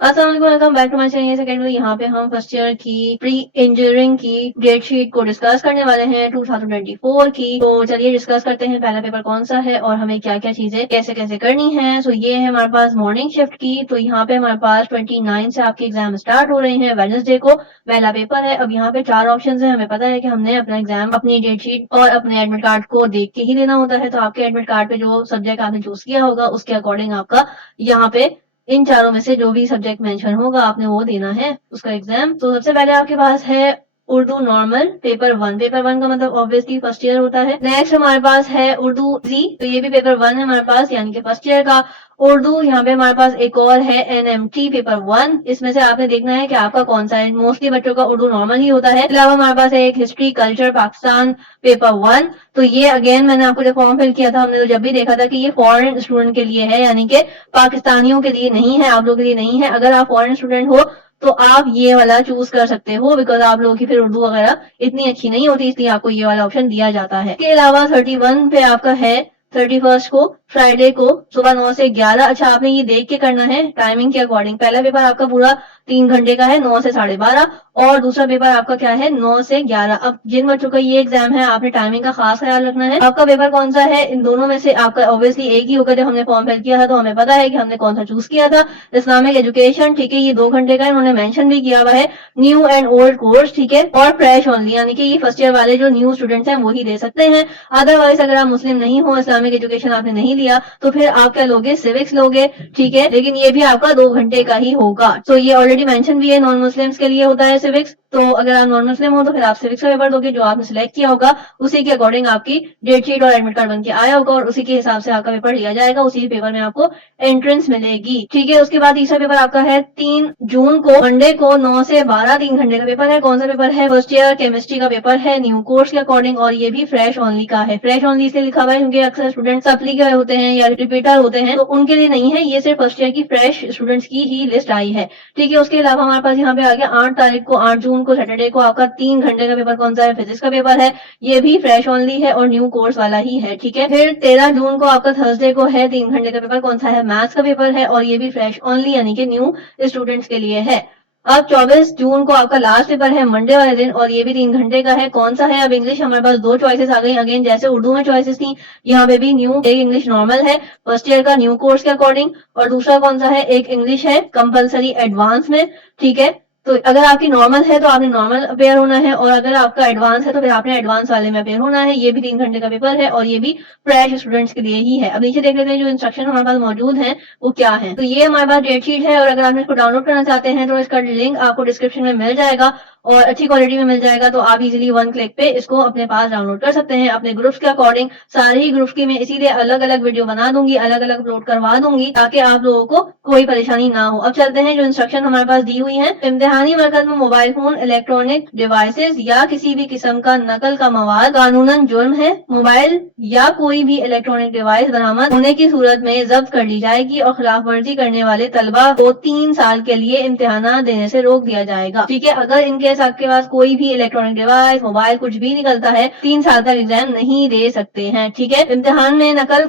अस्सलाम welcome back to my channel second में। यहाँ पे हम फर्स्ट ईयर की प्री इंजीनियरिंग की डेट शीट को डिस्कस करने वाले हैं 2024 की। तो चलिए डिस्कस करते हैं पहला पेपर कौन सा है और हमें क्या क्या चीजें कैसे कैसे करनी है। तो ये है हमारे पास मॉर्निंग शिफ्ट की। तो यहाँ पे हमारे पास 29 से आपके एग्जाम स्टार्ट हो रहे हैं। वेडनेसडे को पहला पेपर है। अब यहाँ पे 4 ऑप्शन है। हमें पता है कि हमने अपना एग्जाम अपनी डेट शीट और अपने एडमिट कार्ड को देख के ही देना होता है। तो आपके एडमिट कार्ड पे जो सब्जेक्ट आपने चूज किया होगा उसके अकॉर्डिंग आपका यहाँ पे इन चारों में से जो भी सब्जेक्ट मेंशन होगा आपने वो देना है उसका एग्जाम। तो सबसे पहले आपके पास है उर्दू नॉर्मल पेपर 1। पेपर 1 का मतलब ऑब्वियसली फर्स्ट ईयर होता है। नेक्स्ट हमारे पास है उर्दू जी, तो ये भी पेपर 1 है हमारे पास यानी कि फर्स्ट ईयर का उर्दू। यहाँ पे हमारे पास एक और है एनएमटी पेपर 1। इसमें से आपने देखना है कि आपका कौन सा है। मोस्टली बच्चों का उर्दू नॉर्मल ही होता है। अलावा हमारे पास है एक हिस्ट्री कल्चर पाकिस्तान पेपर 1। तो ये अगेन मैंने आपको जो फॉर्म फिल किया था हमने तो जब भी देखा था कि ये फॉरेन स्टूडेंट के लिए है यानी कि पाकिस्तानियों के लिए नहीं है, आप लोगों के लिए नहीं है। अगर आप फॉरेन स्टूडेंट हो तो आप ये वाला चूज कर सकते हो बिकॉज आप लोगों की फिर उर्दू वगैरह इतनी अच्छी नहीं होती, इसलिए आपको ये वाला ऑप्शन दिया जाता है। इसके अलावा 31 पे आपका है 31 को फ्राइडे को सुबह 9 से 11। अच्छा आपने ये देख के करना है टाइमिंग के अकॉर्डिंग। पहला पेपर आपका पूरा 3 घंटे का है 9 से 12:30 और दूसरा पेपर आपका क्या है 9 से 11। अब जिन बच्चों का ये एग्जाम है आपने टाइमिंग का खास ख्याल रखना है। आपका पेपर कौन सा है इन दोनों में से आपका ऑब्वियसली एक ही होगा। जब हमने फॉर्म फिल किया था तो हमें पता है कि हमने कौन सा चूज किया था, इस्लामिक एजुकेशन। ठीक है, ये 2 घंटे का इन्होंने मेंशन भी किया हुआ है। न्यू एंड ओल्ड कोर्स, ठीक है, और फ्रेश ओनली यानी कि ये फर्स्ट ईयर वाले जो न्यू स्टूडेंट्स हैं वो ही दे सकते हैं। अदरवाइज अगर आप मुस्लिम नहीं हो, इस्लामिक एजुकेशन आपने नहीं लिया तो फिर आप क्या लोगे, सिविक्स लोगे। ठीक है, लेकिन ये भी आपका 2 घंटे का ही होगा। तो ये ऑलरेडी मेंशन भी है नॉन मुस्लिम्स के लिए होता है सिविक्स। तो अगर आप नॉन मुस्लिम हो तो फिर आप सिविक्स का पेपर दोगे जो आपने सिलेक्ट किया होगा, उसी के अकॉर्डिंग आपकी डेट शीट और एडमिट कार्ड बन के आया होगा और उसी के हिसाब से आपका पेपर लिया जाएगा। उसी पेपर में आपको एंट्रेंस मिलेगी। ठीक है, उसके बाद तीसरा पेपर आपका है 3 जून को मंडे को 9 से 12, 3 घंटे का पेपर है। कौन सा पेपर है, फर्स्ट ईयर केमिस्ट्री का पेपर है न्यू कोर्स के अकॉर्डिंग और ये भी फ्रेश ओनली का है। फ्रेश ओनली इसलिए लिखा हुआ है क्योंकि अक्सर स्टूडेंट सप्ली के होते हैं या रिपीटर होते हैं तो उनके लिए नहीं है, ये सिर्फ फर्स्ट ईयर की फ्रेश स्टूडेंट्स की ही लिस्ट आई है। ठीक है, उसके अलावा हमारे पास यहाँ पे आ गया 8 तारीख को 8 जून को सैटरडे को आपका 3 घंटे का पेपर कौन सा है, फिजिक्स का पेपर है। ये भी फ्रेश ओनली है और न्यू कोर्स वाला ही है। ठीक है, फिर 13 जून को आपका थर्सडे को है 3 घंटे का पेपर कौन सा है, मैथ्स का पेपर है और ये भी फ्रेश ओनली यानी कि न्यू स्टूडेंट्स के लिए है। अब 24 जून को आपका लास्ट पेपर है मंडे वाले दिन और ये भी 3 घंटे का है। कौन सा है, अब इंग्लिश हमारे पास 2 चॉइसेस आ गई। अगेन जैसे उर्दू में चॉइसेस थी यहाँ पे भी न्यू एक इंग्लिश नॉर्मल है फर्स्ट ईयर का न्यू कोर्स के अकॉर्डिंग और दूसरा कौन सा है, एक इंग्लिश है कंपलसरी एडवांस में। ठीक है, तो अगर आपकी नॉर्मल है तो आपने नॉर्मल अपेयर होना है और अगर आपका एडवांस है तो फिर आपने एडवांस वाले में अपेयर होना है। ये भी 3 घंटे का पेपर है और ये भी फ्रेश स्टूडेंट्स के लिए ही है। अब नीचे देख लेते हैं जो इंस्ट्रक्शन हमारे पास मौजूद है वो क्या है। तो ये हमारे पास डेट शीट है और अगर आप इसको डाउनलोड करना चाहते हैं तो इसका लिंक आपको डिस्क्रिप्शन में मिल जाएगा और अच्छी क्वालिटी में मिल जाएगा। तो आप इजीली 1 क्लिक पे इसको अपने पास डाउनलोड कर सकते हैं अपने ग्रुप्स के अकॉर्डिंग। सारे ही ग्रुप्स की मैं इसीलिए अलग अलग वीडियो बना दूंगी, अलग अलग अपलोड करवा दूंगी ताकि आप लोगों को कोई परेशानी ना हो। अब चलते हैं जो इंस्ट्रक्शन हमारे पास दी हुई है। इम्तिहानी मरकज में मोबाइल फोन, इलेक्ट्रॉनिक डिवाइसेस या किसी भी किस्म का नकल का मवाद कानूनन जुर्म है। मोबाइल या कोई भी इलेक्ट्रॉनिक डिवाइस बरामद होने की सूरत में जब्त कर ली जाएगी और खिलाफ वर्जी करने वाले तलबा को 3 साल के लिए इम्तिहान देने से रोक दिया जाएगा। ठीक है, अगर इनके आपके पास कोई भी इलेक्ट्रॉनिक डिवाइस मोबाइल कुछ भी निकलता है 3 साल तक एग्जाम नहीं दे सकते हैं। ठीक है, इम्तिहान में नकल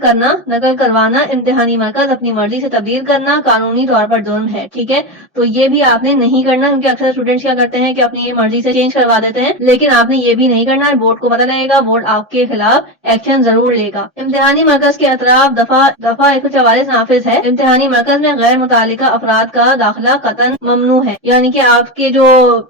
करवाना इम्तिहानी मरकज अपनी मर्जी से तब्दील करना कानूनी तौर पर जुर्म है। ठीक है, तो ये भी आपने नहीं करना क्योंकि अक्सर स्टूडेंट्स क्या करते हैं कि अपनी मर्जी से चेंज करवा देते हैं, लेकिन आपने ये भी नहीं करना है। बोर्ड को पता लगेगा, बोर्ड आपके खिलाफ एक्शन जरूर लेगा। इम्तिहानी मरकज के अतराफ दफा 144 नाफिज है। इम्तिहानी मरकज में गैर मुतालिका अफराद का दाखिला कतन ममनू है यानी कि आपके जो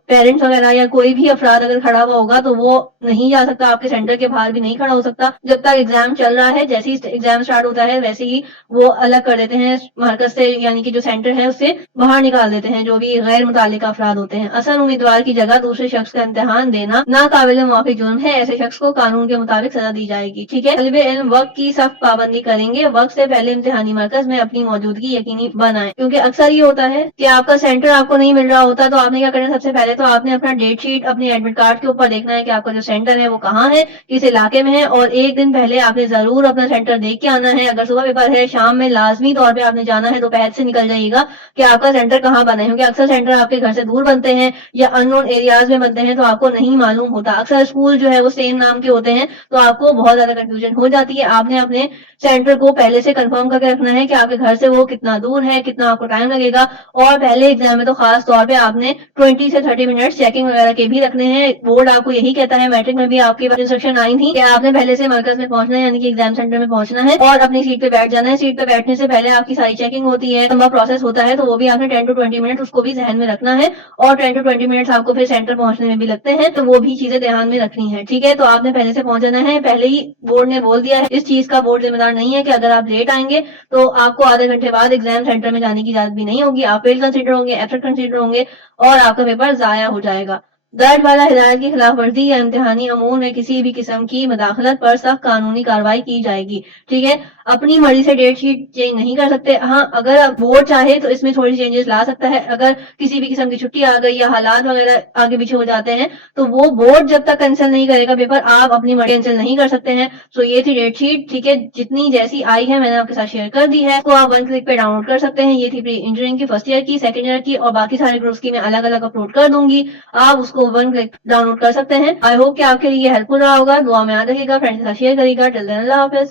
पेरेंट्स वगैरह या कोई भी अफराद अगर खड़ा हुआ होगा तो वो नहीं जा सकता, आपके सेंटर के बाहर भी नहीं खड़ा हो सकता जब तक एग्जाम चल रहा है। जैसे ही एग्जाम स्टार्ट होता है वैसे ही वो अलग कर देते हैं मरकज से यानी कि जो सेंटर है उससे बाहर निकाल देते हैं जो भी गैर मुतालिका अफराद होते हैं। असल उम्मीदवार की जगह दूसरे शख्स का इम्तिहान देना नाकाबिल मुआफी जुर्म है। ऐसे शख्स को कानून के मुताबिक सजा दी जाएगी। ठीक है, तलबे इल्म वक्त की सख्त पाबंदी करेंगे। वक्त से पहले इम्तिहानी मरकज में अपनी मौजूदगी यकीनी बनाएं क्योंकि अक्सर ये होता है कि आपका सेंटर आपको नहीं मिल रहा होता तो आपने क्या करना है, सबसे पहले तो आपने अपना डेट शीट अपने एडमिट कार्ड के ऊपर देखना है कि आपका जो सेंटर है वो कहाँ है, किस इलाके में है, और एक दिन पहले आपने जरूर अपना सेंटर देख के आना है। अगर सुबह पेपर है, शाम में लाजमी तौर पे आपने जाना है, दोपहर से निकल जाइएगा कि आपका सेंटर कहाँ बना है, क्योंकि अक्सर सेंटर आपके घर से दूर बनते हैं या अननोन एरियाज में बनते हैं, तो आपको नहीं मालूम होता। अक्सर स्कूल जो है वो सेम नाम के होते हैं, तो आपको बहुत ज्यादा कंफ्यूजन हो जाती है। आपने अपने सेंटर को पहले से कंफर्म करके रखना है कि आपके घर से वो कितना दूर है, कितना आपको टाइम लगेगा। और पहले एग्जाम में तो खास तौर पे आपने 20 से 30 मिनट चेकिंग वगैरह के भी रखने हैं। बोर्ड आपको यही कहता है, मैट्रिक में भी आपकी इंस्ट्रक्शन आई थी कि आपने पहले से मरकज में पहुंचना है, यानी कि एग्जाम सेंटर में पहुंचना है और अपनी सीट पे बैठ जाना है। सीट पे बैठने से पहले आपकी सारी चेकिंग होती है, लंबा प्रोसेस होता है, तो वो भी आपने 10 टू 20 मिनट उसको भी जहन में रखना है। और 10 टू 20 मिनट्स आपको फिर सेंटर पहुंचने में भी लगते हैं, तो वो भी चीजें ध्यान में रखनी है। ठीक है, तो आपने पहले से पहुंच जाना है। पहले ही बोर्ड ने बोल दिया है, इस चीज का बोर्ड जिम्मेदार नहीं है कि अगर आप लेट आएंगे तो आपको आधे घंटे बाद एग्जाम सेंटर में जाने की इजाजत भी नहीं होगी। आप फेल कंसिडर होंगे, एब्सेंट कंसिडर होंगे और आपका पेपर जाया हो जाएगा। दर्ज वाला हिदायत की खिलाफ वर्जी या इम्तिहानी अमूर में किसी भी किस्म की मदाखलत पर सख्त कानूनी कार्रवाई की जाएगी। ठीक है, अपनी मर्जी से डेट शीट चेंज नहीं कर सकते। हाँ, अगर बोर्ड चाहे तो इसमें थोड़ी चेंजेस ला सकता है। अगर किसी भी किस्म की छुट्टी आ गई या हालात वगैरह आगे पीछे हो जाते हैं, तो वो बोर्ड जब तक कैंसिल नहीं करेगा पेपर, आप अपनी मर्जी कैंसिल नहीं कर सकते हैं। सो ये थी डेट शीट। ठीक है, जितनी जैसी आई है मैंने आपके साथ शेयर कर दी है, तो आप वन क्लिक पे डाउनलोड कर सकते हैं। ये थी प्री इंजीनियरिंग की फर्स्ट ईयर की, सेकंड ईयर की और बाकी सारे ग्रुप्स की मैं अलग अलग अपलोड कर दूंगी। आप उसको वन क्लिक डाउनलोड कर सकते हैं। आई होप कि आपके लिए हेल्पफुल रहा होगा। दुआ में याद रखिएगा, फ्रेंड्स के साथ शेयर करिएगा। टिल देन अल्लाह हाफिज।